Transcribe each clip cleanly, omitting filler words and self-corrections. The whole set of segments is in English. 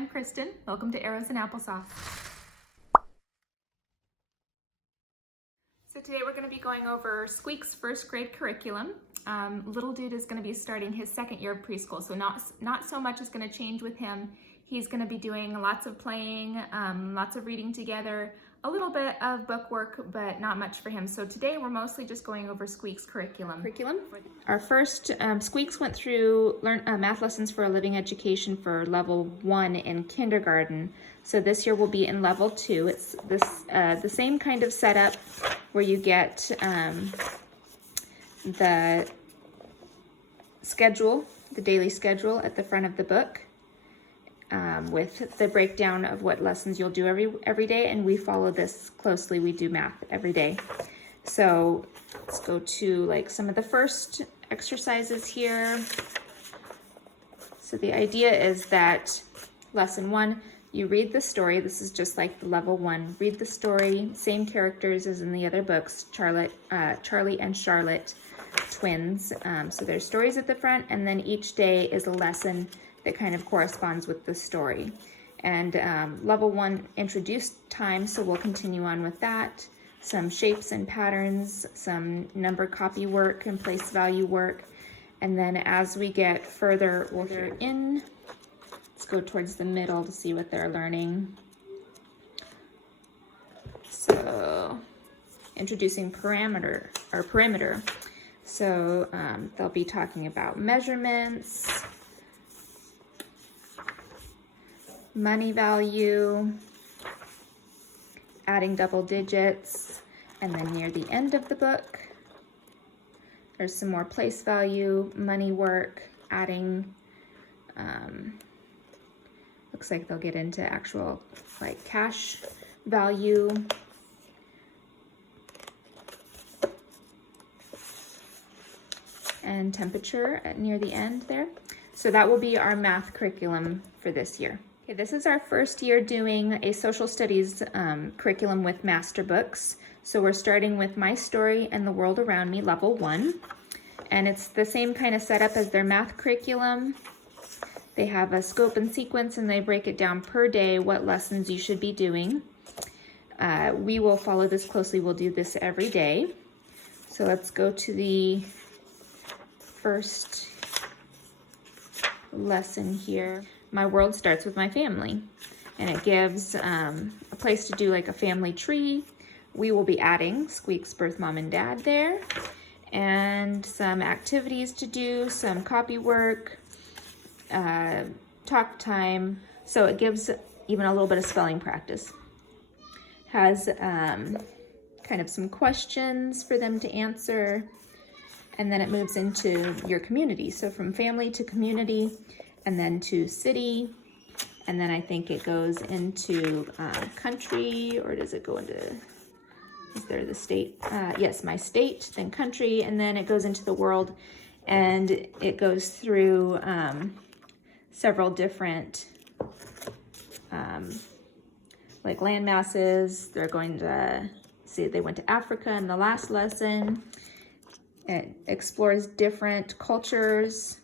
I'm Kristen. Welcome to Arrows and Applesauce. So today we're going to be going over Squeak's first grade curriculum. Little dude is going to be starting his second year of preschool, so not so much is going to change with him. He's going to be doing lots of playing, lots of reading together, a little bit of book work, but not much for him. So today we're mostly just going over Squeak's curriculum. Our first, Squeaks went through math lessons for a living education for level 1 in kindergarten. So this year we'll be in level 2. It's the same kind of setup where you get the schedule, the daily schedule at the front of the book. With the breakdown of what lessons you'll do every day, and we follow this closely. We do math every day. So let's go to like some of the first exercises here. So the idea is that lesson 1, you read the story. This is just like the level 1. Read the story, same characters as in the other books, Charlie and Charlotte, twins. So there's stories at the front, and then each day is a lesson that kind of corresponds with the story. And level 1 introduced time, so we'll continue on with that. Some shapes and patterns, some number copy work and place value work. And then as we get further in, let's go towards the middle to see what they're learning. So introducing perimeter. So they'll be talking about measurements, money value, adding double digits, and then near the end of the book, there's some more place value, money work, adding, looks like they'll get into actual like cash value. And temperature near the end there. So that will be our math curriculum for this year. Okay, this is our first year doing a social studies curriculum with master books. So we're starting with My Story and the World Around Me, level 1. And it's the same kind of setup as their math curriculum. They have a scope and sequence, and they break it down per day what lessons you should be doing. We will follow this closely. We'll do this every day. So let's go to the first lesson here. My world starts with my family, and it gives a place to do like a family tree. We will be adding Squeak's birth mom and dad there, and some activities to do, some copy work, talk time. So it gives even a little bit of spelling practice. Has kind of some questions for them to answer, and then it moves into your community. So from family to community, and then to city, and then I think it goes into country, or does it go into, is there the state? Yes, my state, then country, and then it goes into the world, and it goes through several different like land masses. They're going to see, they went to Africa in the last lesson. It explores different cultures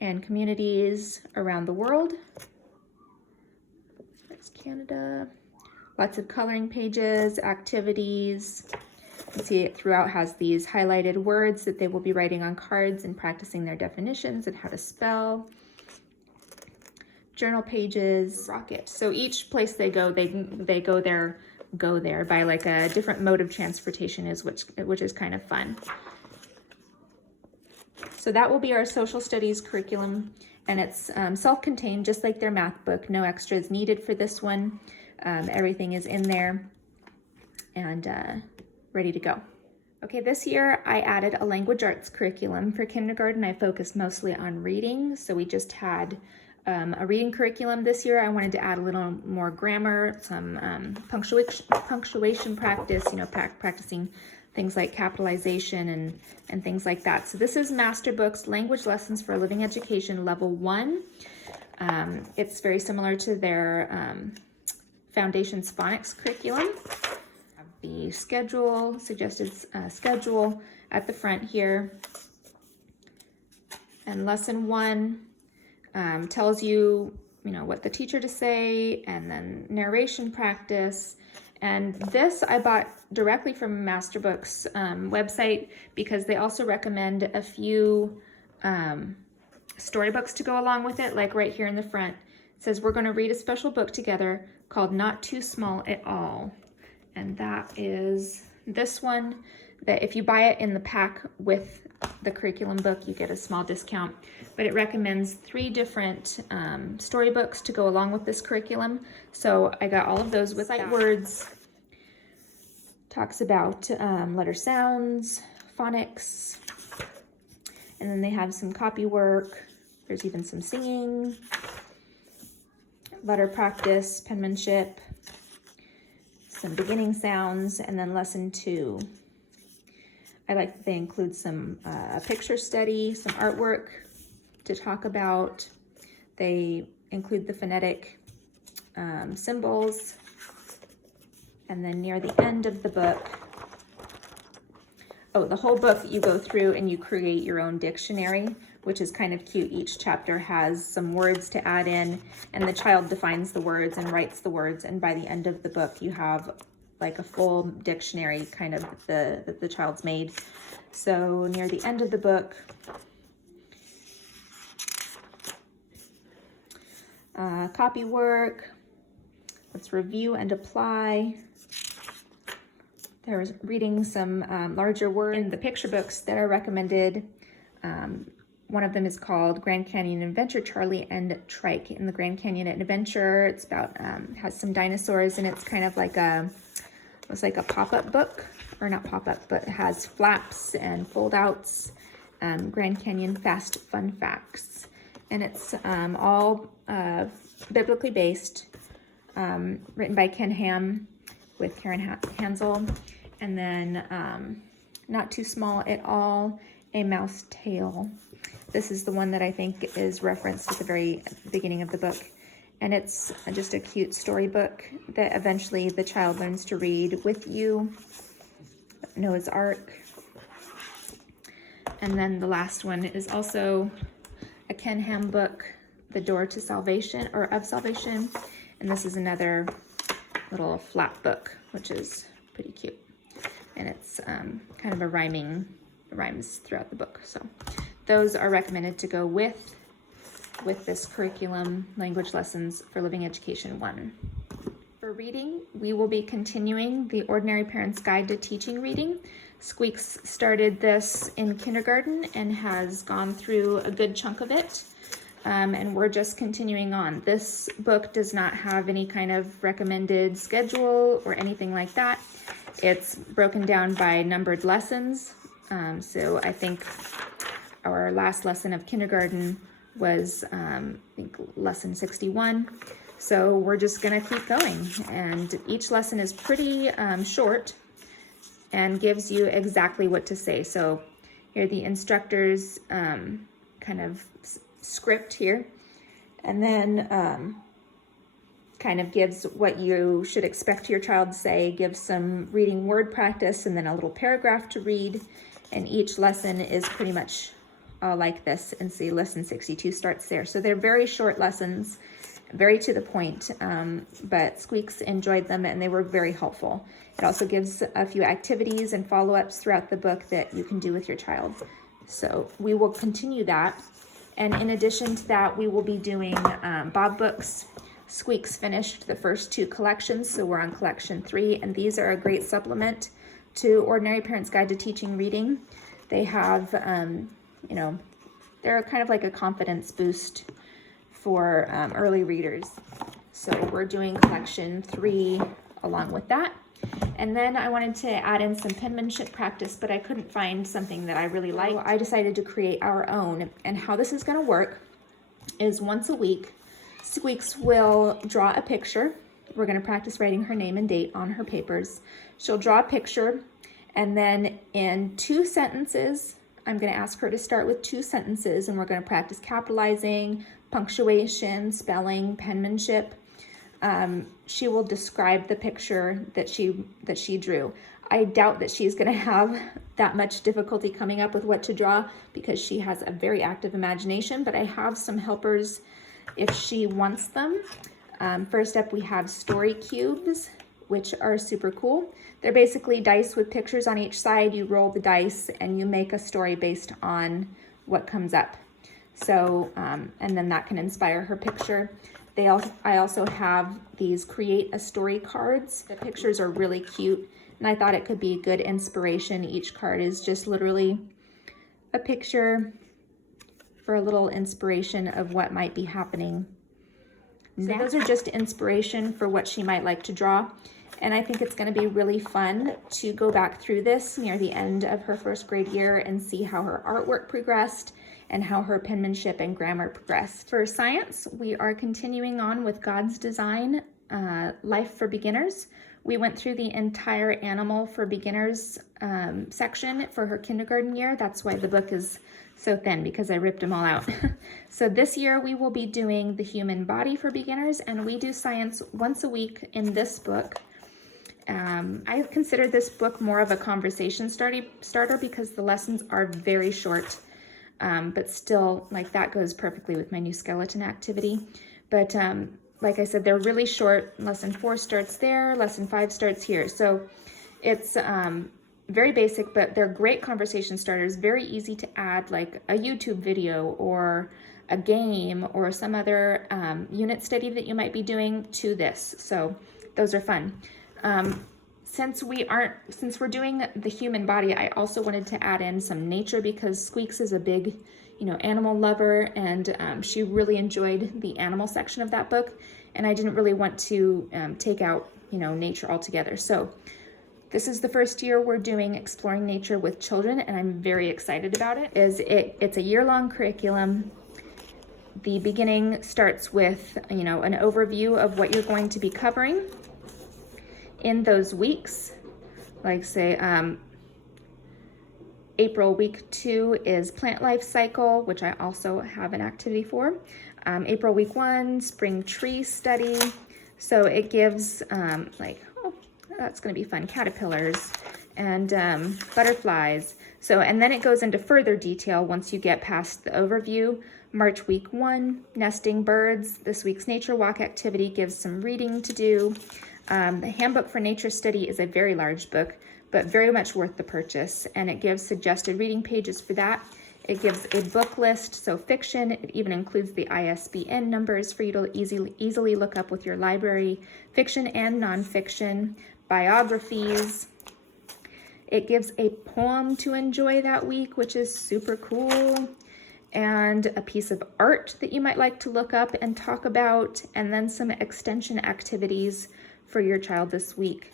and communities around the world. That's Canada. Lots of coloring pages, activities. You see it throughout has these highlighted words that they will be writing on cards and practicing their definitions and how to spell. Journal pages, rocket. So each place they go, they go there by like a different mode of transportation, which is kind of fun. So that will be our social studies curriculum, and it's self-contained, just like their math book. No extras needed for this one. Everything is in there and ready to go. Okay, this year I added a language arts curriculum. For kindergarten, I focused mostly on reading, so we just had a reading curriculum. This year I wanted to add a little more grammar, some punctuation practice, practicing things like capitalization and things like that. So this is Master Books Language Lessons for a Living Education, level 1. It's very similar to their Foundations Phonics curriculum. The schedule, suggested schedule at the front here. And lesson 1 tells you, what the teacher to say, and then narration practice. And this I bought directly from Masterbooks website because they also recommend a few storybooks to go along with it. Like right here in the front, it says we're going to read a special book together called Not Too Small at All. And that is this one, that if you buy it in the pack with the curriculum book, you get a small discount. But it recommends 3 different storybooks to go along with this curriculum. So I got all of those with sight words. Talks about letter sounds, phonics, and then they have some copy work. There's even some singing, letter practice, penmanship, some beginning sounds, and then lesson 2. I like that they include some picture study, some artwork to talk about. They include the phonetic symbols. And then near the end of the book, the whole book you go through and you create your own dictionary, which is kind of cute. Each chapter has some words to add in, and the child defines the words and writes the words. And by the end of the book, you have like a full dictionary kind of that the child's made. So near the end of the book, copy work, let's review and apply. There's reading some larger words in the picture books that are recommended. One of them is called Grand Canyon Adventure, Charlie and Trike. In the Grand Canyon Adventure, it's about, has some dinosaurs, and it's kind of like it's like a pop-up book, or not pop-up, but it has flaps and fold-outs, Grand Canyon Fast Fun Facts. And it's all biblically based, written by Ken Ham with Karen Hansel. And then Not Too Small at All, A Mouse Tale. This is the one that I think is referenced at the very beginning of the book. And it's just a cute storybook that eventually the child learns to read with you. Noah's Ark. And then the last one is also a Ken Ham book, The Door to Salvation, or of Salvation. And this is another little flap book, which is pretty cute. And it's kind of rhymes throughout the book. So those are recommended to go with this curriculum, Language Lessons for Living Education 1. For reading, we will be continuing the Ordinary Parent's Guide to Teaching Reading. Squeaks started this in kindergarten and has gone through a good chunk of it. And we're just continuing on. This book does not have any kind of recommended schedule or anything like that. It's broken down by numbered lessons. So I think our last lesson of kindergarten was, I think, lesson 61. So we're just gonna keep going. And each lesson is pretty short and gives you exactly what to say. So here are the instructor's kind of script here, and then kind of gives what you should expect your child to say, gives some reading word practice, and then a little paragraph to read. And each lesson is pretty much like this, and see, lesson 62 starts there. So they're very short lessons, very to the point, but Squeaks enjoyed them and they were very helpful. It also gives a few activities and follow-ups throughout the book that you can do with your child. So we will continue that. And in addition to that, we will be doing Bob books. Squeaks finished the first 2 collections, so we're on collection 3, and these are a great supplement to Ordinary Parent's Guide to Teaching Reading. They have, they're kind of like a confidence boost for early readers. So we're doing collection 3 along with that. And then I wanted to add in some penmanship practice, but I couldn't find something that I really liked. So I decided to create our own. And how this is going to work is once a week, Squeaks will draw a picture. We're going to practice writing her name and date on her papers. She'll draw a picture, and then in 2 sentences, I'm going to ask her to start with 2 sentences, and we're going to practice capitalizing, punctuation, spelling, penmanship. She will describe the picture that she drew. I doubt that she's gonna have that much difficulty coming up with what to draw because she has a very active imagination, but I have some helpers if she wants them. First up, we have story cubes, which are super cool. They're basically dice with pictures on each side. You roll the dice and you make a story based on what comes up. So, and then that can inspire her picture. I also have these create a story cards. The pictures are really cute, and I thought it could be a good inspiration. Each card is just literally a picture for a little inspiration of what might be happening. So those are just inspiration for what she might like to draw. And I think it's going to be really fun to go back through this near the end of her first grade year and see how her artwork progressed and how her penmanship and grammar progressed. For science, we are continuing on with God's Design, Life for Beginners. We went through the entire Animal for Beginners section for her kindergarten year. That's why the book is so thin, because I ripped them all out. So this year we will be doing the human body for beginners, and we do science once a week in this book. I consider this book more of a conversation starter because the lessons are very short, but still, like, that goes perfectly with my new skeleton activity. But like I said, they're really short. Lesson 4 starts there, lesson 5 starts here. So it's very basic, but they're great conversation starters, very easy to add, like a YouTube video or a game or some other unit study that you might be doing to this. So those are fun. Since we're doing the human body, I also wanted to add in some nature because Squeaks is a big, animal lover, and she really enjoyed the animal section of that book, and I didn't really want to take out, nature altogether. So this is the first year we're doing Exploring Nature with children, and I'm very excited about it. It's a year-long curriculum. The beginning starts with, an overview of what you're going to be covering in those weeks. Like, say, April week 2 is plant life cycle, which I also have an activity for. April week 1, spring tree study. So it gives that's going to be fun, caterpillars and butterflies. So, and then it goes into further detail once you get past the overview. March week 1, nesting birds. This week's nature walk activity gives some reading to do. The Handbook for Nature Study is a very large book, but very much worth the purchase, and it gives suggested reading pages for that. It gives a book list, so fiction. It even includes the ISBN numbers for you to easily look up with your library, fiction and nonfiction, biographies. It gives a poem to enjoy that week, which is super cool, and a piece of art that you might like to look up and talk about, and then some extension activities for your child this week.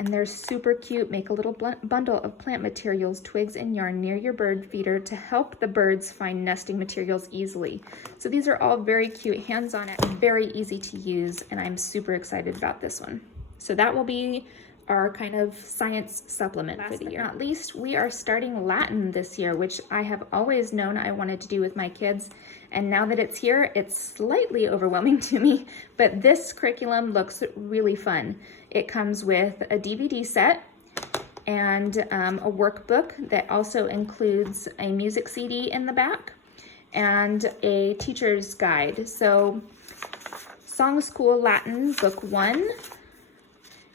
And they're super cute. Make a little bundle of plant materials, twigs, and yarn near your bird feeder to help the birds find nesting materials easily. So these are all very cute, hands-on, very easy to use, and I'm super excited about this one. So that will be our kind of science supplement for the year. Last but not least, we are starting Latin this year, which I have always known I wanted to do with my kids. And now that it's here, it's slightly overwhelming to me, but this curriculum looks really fun. It comes with a DVD set and a workbook that also includes a music CD in the back and a teacher's guide. So Song School Latin Book 1.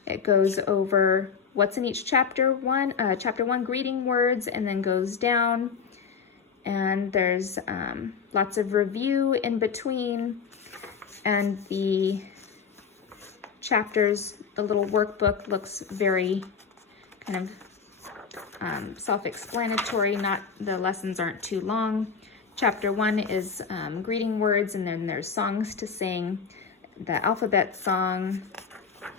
It goes over what's in each chapter. Chapter 1, greeting words, and then goes down. And there's lots of review in between. And the chapters, the little workbook looks very kind of self-explanatory. The lessons aren't too long. Chapter 1 is greeting words, and then there's songs to sing, the alphabet song.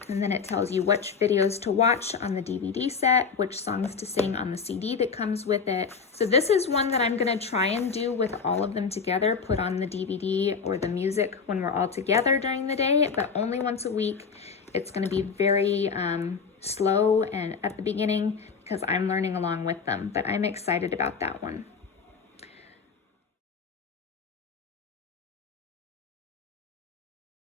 And then it tells you which videos to watch on the DVD set, which songs to sing on the CD that comes with it. So this is one that I'm going to try and do with all of them together, put on the DVD or the music when we're all together during the day, but only once a week. It's going to be very slow and at the beginning because I'm learning along with them, but I'm excited about that one.